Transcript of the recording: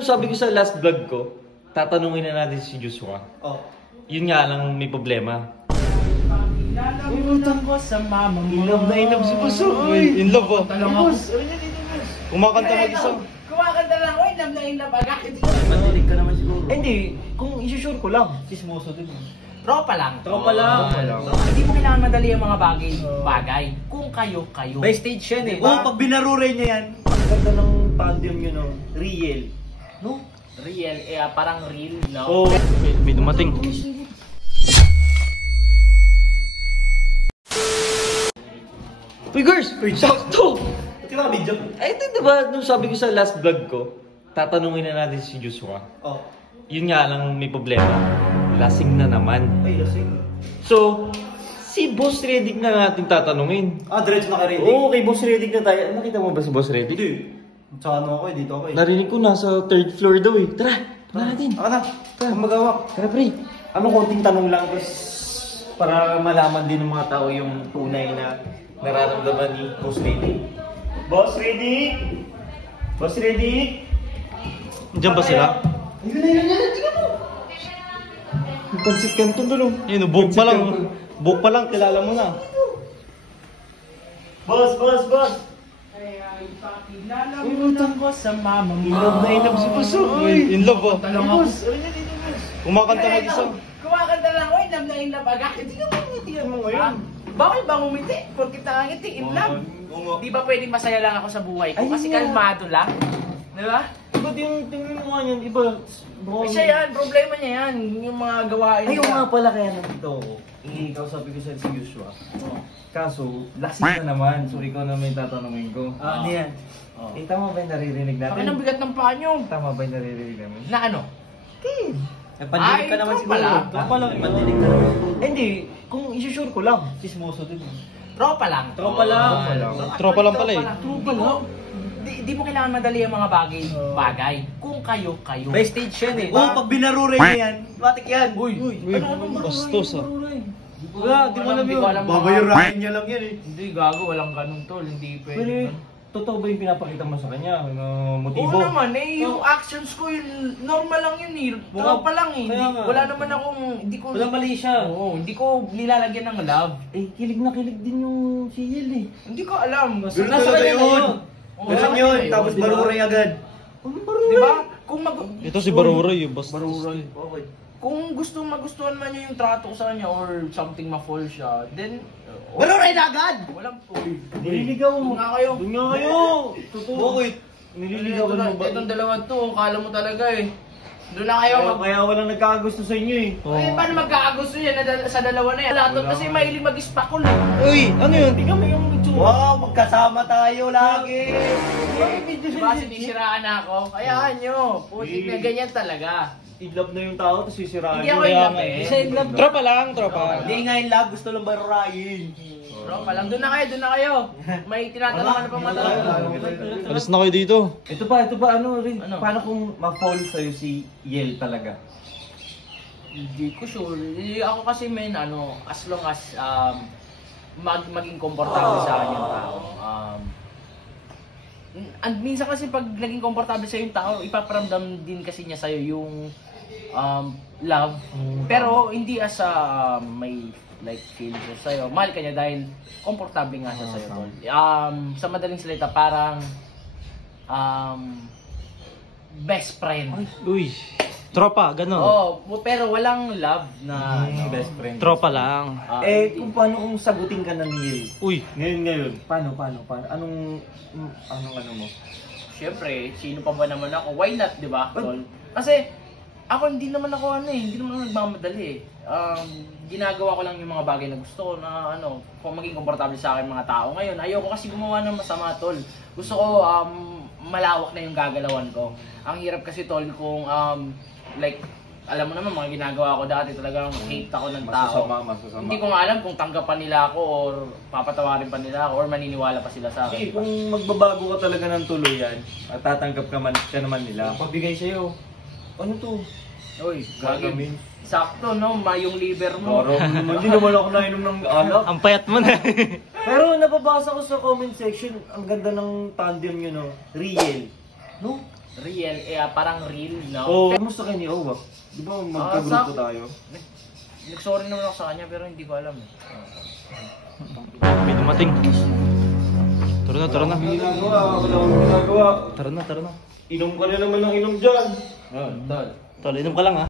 Sabi ko sa last vlog ko, tatanungin na natin si Joshua. Oh. Yun nga lang may problema. Utang ko sa mama mo. Inlove na inlove si Boss. In love oh. Boss. Kumakanta mag-isa. Kumakanta lang ako, inlove na inlove agad. Matinig ka naman siguro. Hindi, kung isusure ko lang. Chismoso din. Tropa lang. Tropa lang. Hindi mo kailangan madali ang mga bagay. Kung kayo. By stage yan eh. Diba? Oo, pag binaruray niya yan. Ang ganda ng tandem yun oh. Real. No? Real, parang real, no? Oh, may dumating. Uy, girls! Uy, sakto! Ito yung video. Ay, ito diba, nung sabi ko sa last vlog ko, tatanungin na natin si Joshua. Oh. Yun nga lang may problema. Lasing na naman. Ay, lasing. So, si Boss Redick na natin tatanungin. Diretso na ka-ready? Oo, kay Boss Redick na tayo. Nakita mo ba si Boss Redick? Hindi. Sa ano ako eh, dito ako eh. Narinig ko nasa 3rd floor daw eh. Tara, tara natin. Ako na. Kung magawak. Tara pre. Ano konting tanong lang tapos para malaman din ng mga tao yung tunay na nararamdaman ni Boss Redick. Boss Redick! Boss Redick! Diyan ba sila? Ayun. Tingnan mo. Yung Pancit Canton doon. Yun, book pa lang. Book pa lang, kilala mo na. Boss! Uy, utang ko sa mama mo. Inlove na inlove si Boss. In love oh. Boss. Kumakanta mag-isa. Kumakanta lang ako, inlove na inlove agad. Tingnan mo ngayon. Bawal ba ngumiti? Porkit nakangiti, inlove. Di ba pwedeng masaya lang ako sa buhay ko? Kasi kalmado lang. Di ba? Iba yung tingin mo nga yan, iba. Siya yan, problema niya yan. Yung mga gawain Ayaw niya. nga pala kaya nandito ako. Ikausapin ko siya si Joshua. Kaso, lasing na naman. So, ikaw na may tatanungin ko. Ano yan? Eh, tama ba yung naririnig natin? Akin ang bigat ng paa niyo. Tama ba yung naririnig namin? Na ano? Kid! Pandinig ka Ay, naman tropa siguro. lang. Tropa lang. Pandinig ka naman siguro. Hindi, kung isusure ko lang. Chismoso din. Tropa lang. Tropa lang. Tropa lang pala eh. Tropa lang. Di mo kailangan madali ang mga bagay. Kung kayo. By stage yan eh. Oo, pag binaruray niya yan. Matik yan. Uy, bastos ah. Wala, di mo alam Hindi yun. ko alam mga- Babayurahin niya lang yan eh. Hindi, gago. Walang ganun tol. Hindi pwede. Pero, ganun. totoo ba yung pinapakita mo sa kanya? Motibo? Oo naman eh, yung actions ko yun, normal lang yun eh. Tropa lang eh. Kaya nga. Wala naman akong, hindi ko... Walang mali siya. Oo, hindi ko nilalagyan ng love. Eh, kilig na kilig din yung si Yel eh. Hindi ko alam. Ganun Nasa talaga kanya na yun. Oo, Ganun nasa yun. kanya na Tapos di ba? baruray agad. Di ba? Kung Ito si Baruray yung bastos. Baruray. Okay. kung magustuhan man niya yung trato ko sa kanya or something ma-fall siya, then... Baruray na agad! Walang uy. Nililigaw mo. Doon nga kayo. Doon nga kayo. Totoo. Bakit? Nililigawan mo ba? Itong dalawa to, kala mo talaga eh. Doon na kayo. Kaya walang nagkakagusto sa inyo eh. Eh, paano magkakagusto yan sa dalawa na yan? Lahat kasi mahilig mag-spakul. Uy, ano yun? Tingnan mo yung Wow, magkasama tayo lagi! Diba sinisiraan ako? Hayaan nyo. Putik na ganyan talaga. in love na yung tao, tapos sisiraan. Hindi ako in love eh. Siya in love. Tropa lang, tropa. Hindi nga in love, gusto lang barurayin. Bro, palang doon na kayo. May tinatanong ano pa matanong. Alis na kayo dito. Ito pa, ano rin. Ano? Paano kung ma-fall sa'yo si Yel talaga? Hindi ko sure. Ako kasi men, as long as maging komportable sa akin yung tao. And minsan kasi pag naging komportable sa yung tao, ipaparamdam din kasi niya sa'yo yung love. Pero hindi as may like feelings siya sa'yo. Mahal ka niya dahil komportable nga siya sa'yo. Tol. Sa madaling salita, parang best friend. Uy, tropa, gano'n. Oh, pero walang love na Best friend. Tropa lang. Kung paano kung sagutin ka na ni Yel? Uy, Ngayon. Paano? Anong mo? Siyempre, sino pa ba naman ako? Why not, di ba, tol? Kasi, ako hindi naman ako hindi naman ako nagmamadali eh. Ginagawa ko lang yung mga bagay na gusto ko na kung maging komportable sa akin mga tao. Ngayon, ayoko kasi gumawa ng masama, tol. Gusto ko malawak na yung gagalawan ko. Ang hirap kasi, tol, kung like, alam mo naman, mga ginagawa ko dati talagang hate ako ng tao. Masasama. Hindi ko nga alam kung tanggapan nila ako or papatawarin pa nila ako or maniniwala pa sila sa Kasi akin. kung magbabago ka talaga ng tuluyan at tatanggap ka naman nila, pabigay sa'yo. Ano to? Uy, Gagawin. sakto, no? Yung liver mo. Hindi naman ako nainom ng alak. ang payat mo na. Pero napabasa ko sa comment section, ang ganda ng tandem nyo, no? Real. No? real, parang real, no? Oo, kamusta kay ni Owa? Di ba magka-grupo tayo? Nag-sorry naman ako sa kanya pero hindi ko alam eh. May dumating. Tara na. Wala akong ginagawa. Tara na. Inom ka na naman ng inom dyan. Tol, inom ka lang ha.